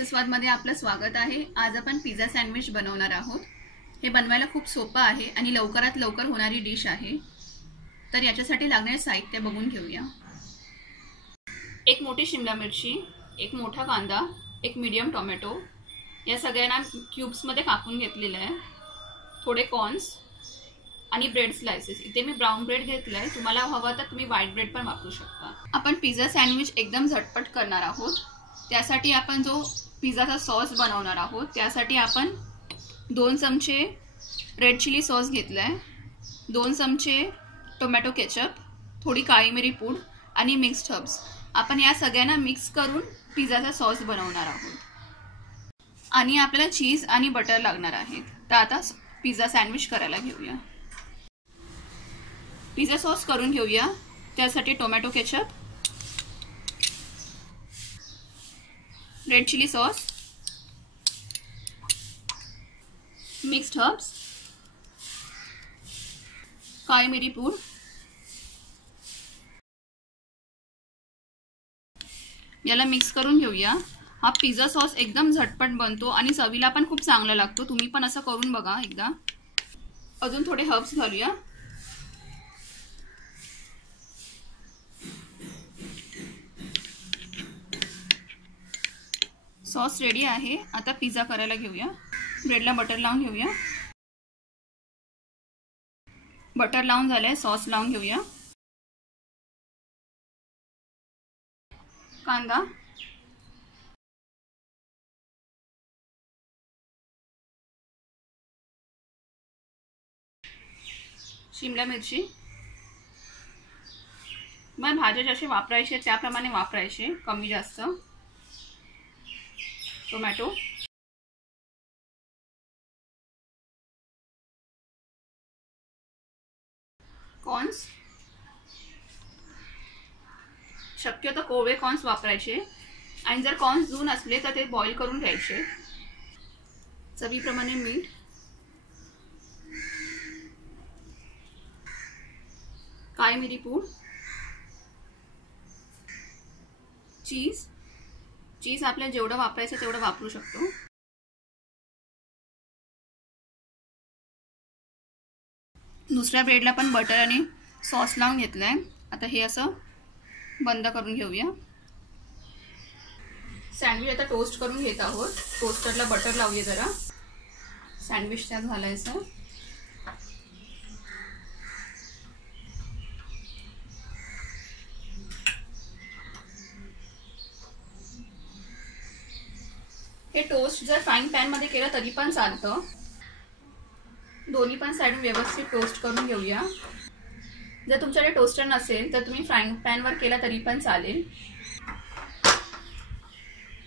रसस्वादमध्ये आपलं स्वागत आहे। आज आपण पिझ्झा सँडविच बनवणार आहोत। हे बनवायला खूप सोपं आहे आणि लवकरात लवकर होणारी डिश आहे। तर याच्यासाठी लागणारे साहित्य बघून घेऊया। एक मोठी शिमला मिरची, एक मोठा कांदा, एक मीडियम टोमॅटो, या सगळ्यांना क्यूब्स मध्ये कापून घेतलेलं आहे। थोडे कॉर्न्स आणि ब्रेड स्लाइसेस। इथे मी ब्राउन ब्रेड घेतलाय, तुम्हाला हवं तर तुम्ही व्हाईट ब्रेड पण वापरू शकता। आपण पिझ्झा सँडविच एकदम झटपट करणार आहोत। त्यासाठी आपण जो पिझ्झाचा सॉस बनवणार आहोत, त्यासाठी आपण 2 चमचे रेड चिली सॉस घेतलाय, 2 चमचे टोमॅटो केचप, थोडी काळी मिरी पूड आणि मिक्स्ड हर्ब्स। आपण या सगळ्यांना मिक्स करून पिझ्झाचा सॉस बनवणार आहोत। आणि आपल्याला चीज आणि बटर लागणार आहेत। तर आता पिझ्झा सँडविच करायला घेऊया। पिझ्झा सॉस करून घेऊया। त्यासाठी tomato ketchup, red chili sauce, mixed herbs, काळी मिरी पूड, याला मिक्स करून घेऊया। हा पिझ्झा सॉस एकदम झटपट बनतो आणि चवीला पण खूप चांगला लागतो। तुम्ही पण असं करून बघा एकदा। अजून थोडे हर्ब्स घालूया। सॉस रेडी आहे। आता पिझ्झा करायला घेऊया। ब्रेडला बटर लावून घेऊया। बटर लावून झालंय, सॉस लावून घेऊया। कांदा, शिमला मिरची, मग भाज्या जसे वापरायचे त्याप्रमाणे वापरायचे, कमी जास्त, टोमॅटो, कॉर्न्स, शक्यतो कोवळे कॉर्न्स वापरायचे आणि जर कॉर्न्स जून असले तर ते बॉईल करून घ्यायचे। चवीप्रमाणे मीठ, काळी मिरी पूड, चीज आपल्याला जेवढं वापरायचं तेवढं वापरू शकतो। दुसऱ्या ब्रेडला पण बटर आणि सॉस लावून घेतलंय। आता हे असं बंद करून घेऊया। सँडविच आता टोस्ट करून घेत आहोत। टोस्टरला बटर लावूया जरा, सँडविच त्यात घालायचं। हे टोस्ट जर फ्राईंग पॅन मध्ये केलं तरी पण चालतं। दोन्ही पण साइडून व्यवस्थित टोस्ट करून घेऊया। जर तुमच्याकडे टोस्टर नसेल तर तुम्ही फ्राईंग पॅन वर केला तरी पण चालेल।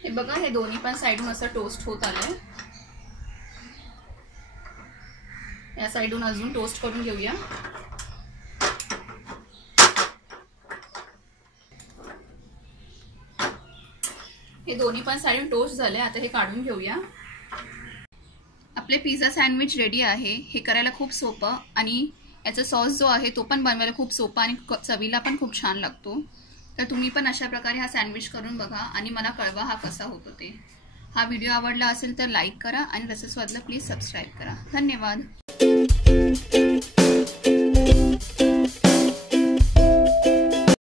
हे बघा, हे दोन्ही पण साइडून असं टोस्ट होत आलंय। या साइडून अजून टोस्ट करून घेऊया। हे दोन्ही पण साइडून टोस्ट झाले। आता हे काढून घेऊया। आपले पिझ्झा सँडविच रेडी आहे। हे करायला खूप सोपं आणि याचा सॉस जो आहे तो पण बनवायला खूप सोपा आणि चवीला पण खूप छान लागतो। तर तुम्ही पण अशा प्रकारे हा सँडविच करून बघा आणि मला कळवा हा कसा होतो ते। हा व्हिडिओ आवडला असेल तर लाईक करा आणि रसस्वादला प्लीज सबस्क्राईब करा। धन्यवाद।